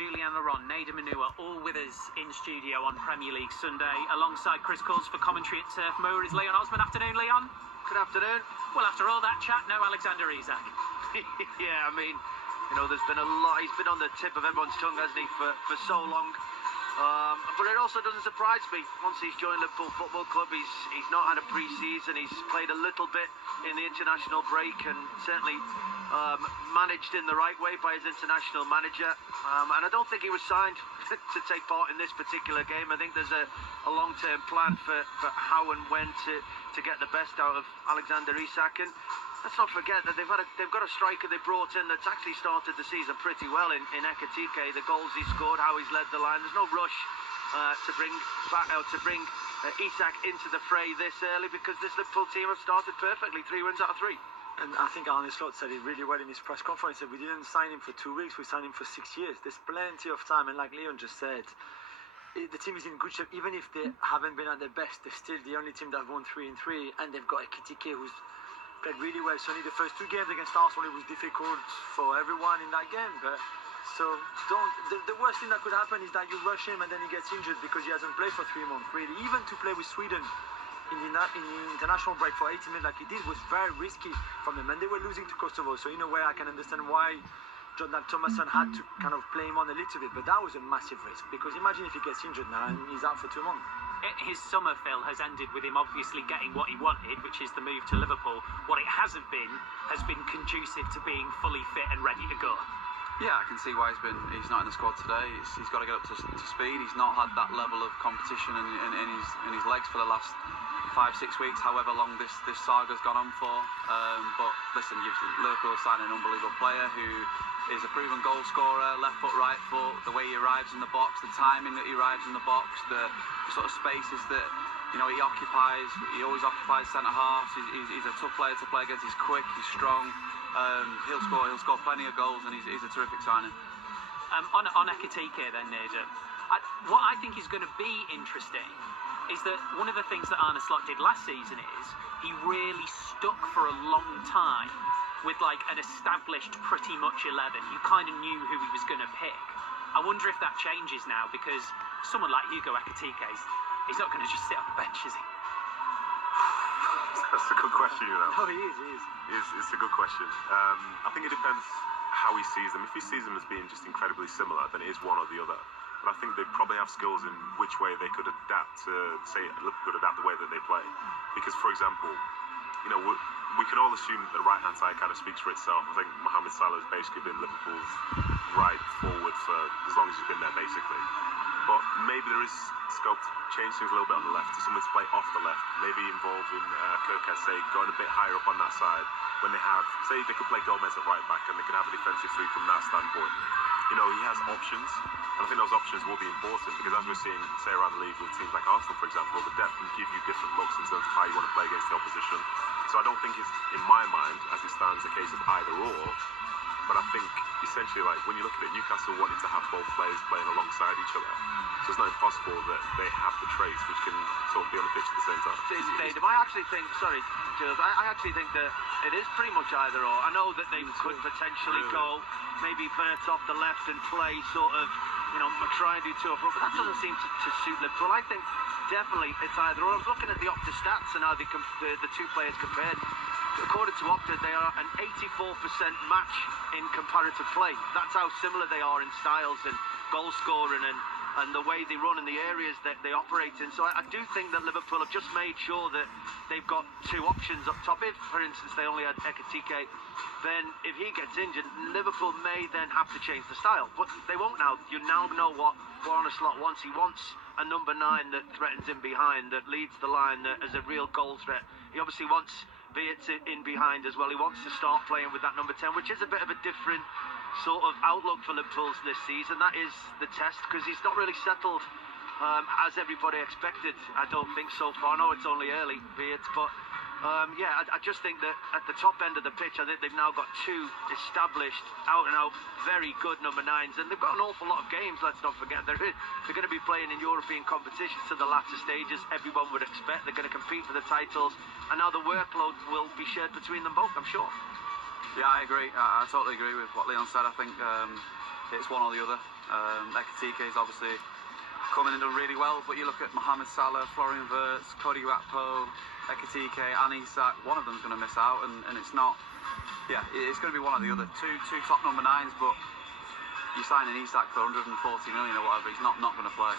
Julien Laurent, Nader Manua, all with us in studio on Premier League Sunday, alongside Chris Coles for commentary at Turf Moor is Leon Osman. Afternoon, Leon. Good afternoon. Well, after all that chat, no Alexander Isak. Yeah, I mean, there's been a lot. He's been on the tip of everyone's tongue, hasn't he, for so long. But it also doesn't surprise me. Once he's joined Liverpool Football Club, he's not had a pre-season. He's played a little bit in the international break and certainly managed in the right way by his international manager. And I don't think he was signed to take part in this particular game. I think there's a long-term plan for how and when to get the best out of Alexander Isak. And let's not forget that they've got a striker they brought in that's actually started the season pretty well in Ekitike. The goals he scored, how he's led the line. There's no rush to bring Isak into the fray this early, because this Liverpool team have started perfectly. 3 wins out of 3. And I think Arne Slot said it really well in his press conference. He said, we didn't sign him for 2 weeks, we signed him for 6 years. There's plenty of time, and like Leon just said, the team is in good shape. Even if they haven't been at their best, they're still the only team that have won 3 in 3, and they've got Ekitike, who's played really well. So only the first 2 games against Arsenal, it was difficult for everyone in that game. But so the worst thing that could happen is that you rush him and then he gets injured because he hasn't played for 3 months. Really, even to play with Sweden in the international break for 80 minutes like he did was very risky from them, and they were losing to Kosovo. So in a way, I can understand why Jordan Thomason had to kind of play him on a little bit, but that was a massive risk, because imagine if he gets injured now and he's out for 2 months. His summer, Phil, has ended with him obviously getting what he wanted, which is the move to Liverpool. What it hasn't been has been conducive to being fully fit and ready to go. Yeah, I can see why he's not in the squad today. He's got to get up to speed. He's not had that level of competition in his legs for the last 5-6 weeks, however long this saga's gone on for. But listen, Liverpool signed an unbelievable player who is a proven goal scorer, left foot, right foot, the way he arrives in the box, the timing that he arrives in the box, the sort of spaces that he occupies. He always occupies centre half. He's a tough player to play against. He's quick, he's strong. He'll score plenty of goals, and he's a terrific signing. On Ekitike then, Nader, what I think is going to be interesting is that one of the things that Arne Slot did last season is he really stuck for a long time with like an established pretty much 11. You kind of knew who he was going to pick. I wonder if that changes now, because someone like Hugo Ekitike, he's not going to just sit on the bench, is he? That's a good question, Oh, he is. It's a good question. I think it depends how he sees them. If he sees them as being just incredibly similar, then it is one or the other. But I think they probably have skills in which way they could adapt to, say, Liverpool could adapt the way that they play. Because, for example, we can all assume that the right-hand side kind of speaks for itself. I think Mohamed Salah has basically been Liverpool's right forward for as long as he's been there, basically. But maybe there is scope to change things a little bit on the left, to someone to play off the left, maybe involving Kirk, say, going a bit higher up on that side. When they have, say, they could play Gomez at right back and they could have a defensive 3 from that standpoint. He has options, and I think those options will be important, because as we're seeing, say, around the league with teams like Arsenal, for example, the depth can give you different looks in terms of how you want to play against the opposition. So I don't think it's, in my mind, as it stands, a case of either or. But I think, essentially, like, when you look at it, Newcastle wanted to have both players playing alongside each other. So it's not impossible that they have the traits which can sort of be on the pitch at the same time. I actually think, sorry, Jules, I actually think that it is pretty much either or. I know that they could potentially go maybe Vert off the left and play sort of, try and do 2 up front, but that doesn't seem to suit Liverpool. I think definitely it's either or. I was looking at the Opta stats and how the 2 players compared. According to Opta, they are an 84% match in comparative play. That's how similar they are in styles and goal scoring and the way they run in the areas that they operate in. So I do think that Liverpool have just made sure that they've got 2 options up top. If, for instance, they only had Ekitike, then if he gets injured, Liverpool may then have to change the style. But they won't now. You now know what Arne Slot wants. He wants a number 9 that threatens him behind, that leads the line, that is a real goal threat. He obviously wants Viet in behind as well. He wants to start playing with that number 10, which is a bit of a different sort of outlook for Liverpool this season. That is the test, because he's not really settled as everybody expected. I don't think so far. I know it's only early, Viet, but I just think that at the top end of the pitch, I think they've now got 2 established, out-and-out, very good number 9s, and they've got an awful lot of games, let's not forget. They're going to be playing in European competitions to the latter stages, everyone would expect. They're going to compete for the titles, and now the workload will be shared between them both, I'm sure. Yeah, I agree. I totally agree with what Leon said. I think it's one or the other. Ekitike is obviously coming and done really well, but you look at Mohamed Salah, Florian Wirtz, Cody Gakpo, Ekitike and Isak, one of them's going to miss out, and it's not, yeah, it's going to be one of the other two top number 9s, but you're signing Isak for 140 million or whatever, he's not going to play.